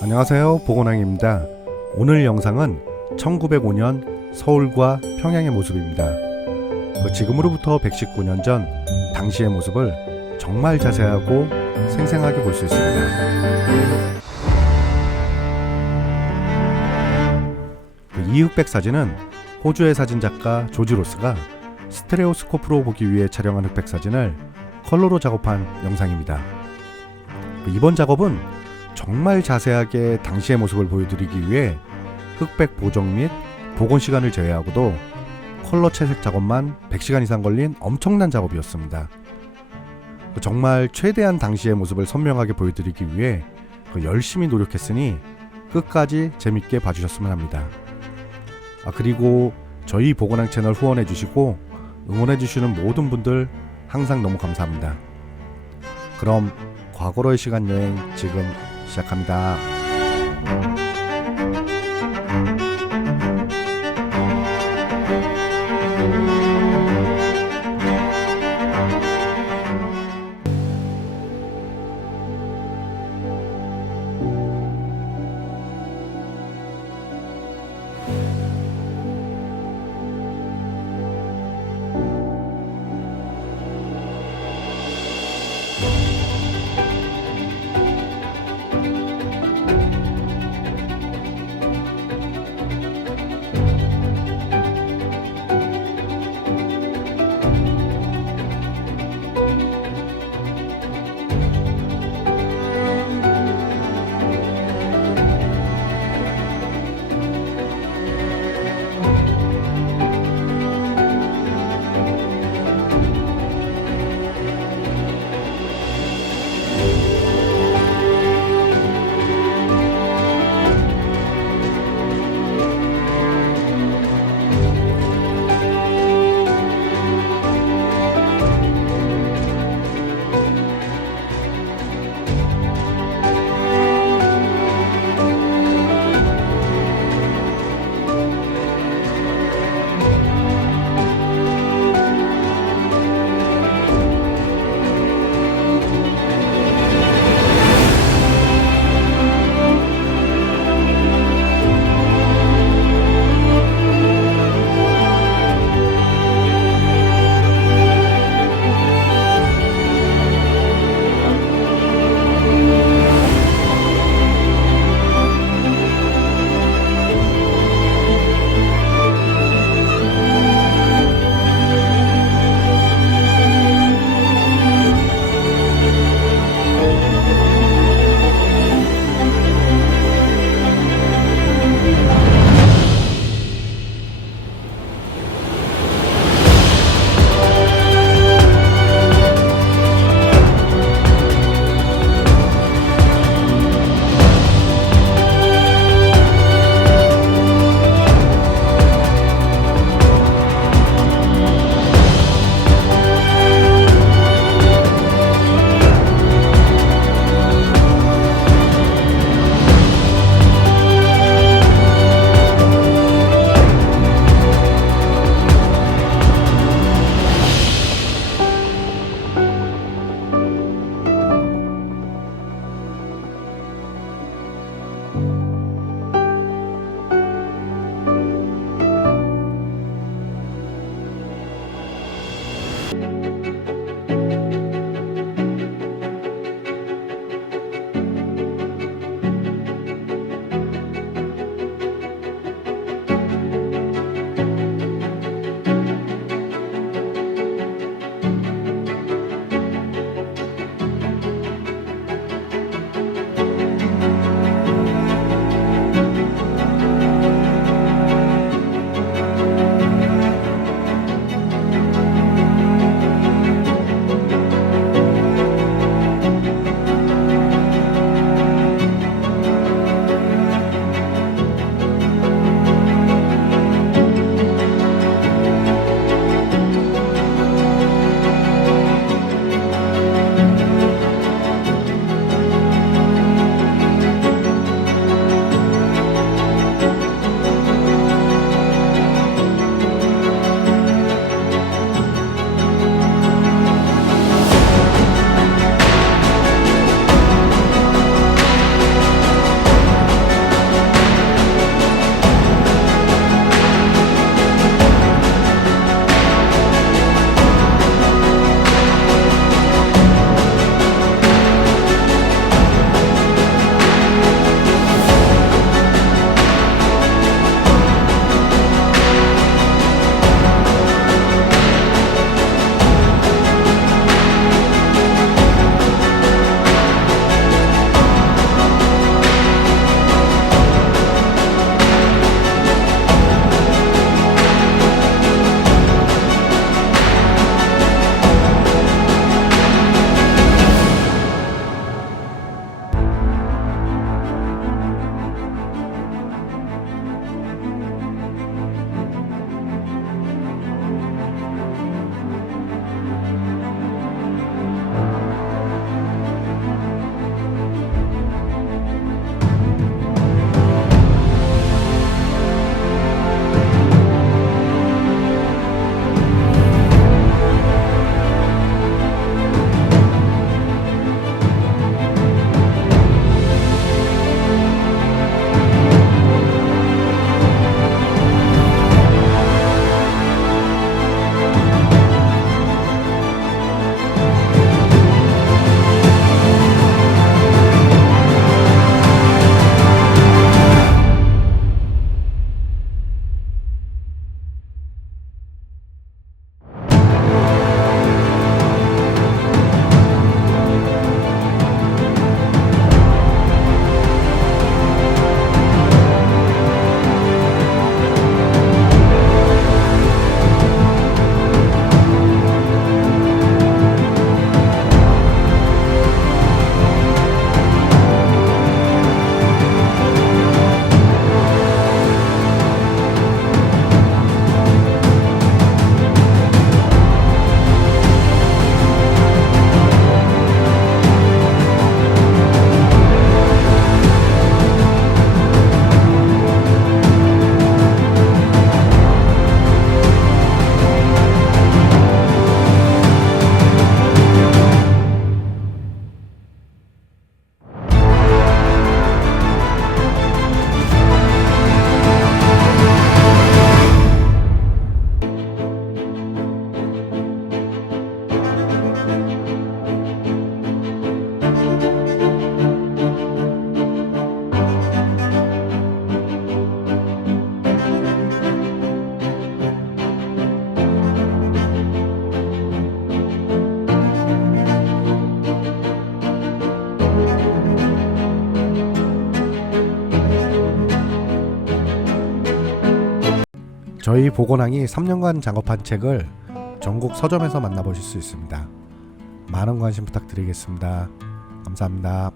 안녕하세요, 보건왕입니다. 오늘 영상은 1905년 서울과 평양의 모습입니다. 지금으로부터 119년 전 당시의 모습을 정말 자세하고 생생하게 볼 수 있습니다. 이 흑백 사진은 호주의 사진작가 조지 로스가 스테레오스코프로 보기 위해 촬영한 흑백 사진을 컬러로 작업한 영상입니다. 이번 작업은 정말 자세하게 당시의 모습을 보여드리기 위해 흑백 보정 및 복원 시간을 제외하고도 컬러 채색 작업만 100시간 이상 걸린 엄청난 작업이었습니다. 정말 최대한 당시의 모습을 선명하게 보여드리기 위해 열심히 노력했으니 끝까지 재밌게 봐주셨으면 합니다. 그리고 저희 보건왕 채널 후원해주시고 응원해주시는 모든 분들 항상 너무 감사합니다. 그럼 과거로의 시간 여행 지금 시작합니다. 저희 보건항이 3년간 작업한 책을 전국 서점에서 만나보실 수 있습니다. 많은 관심 부탁드리겠습니다. 감사합니다.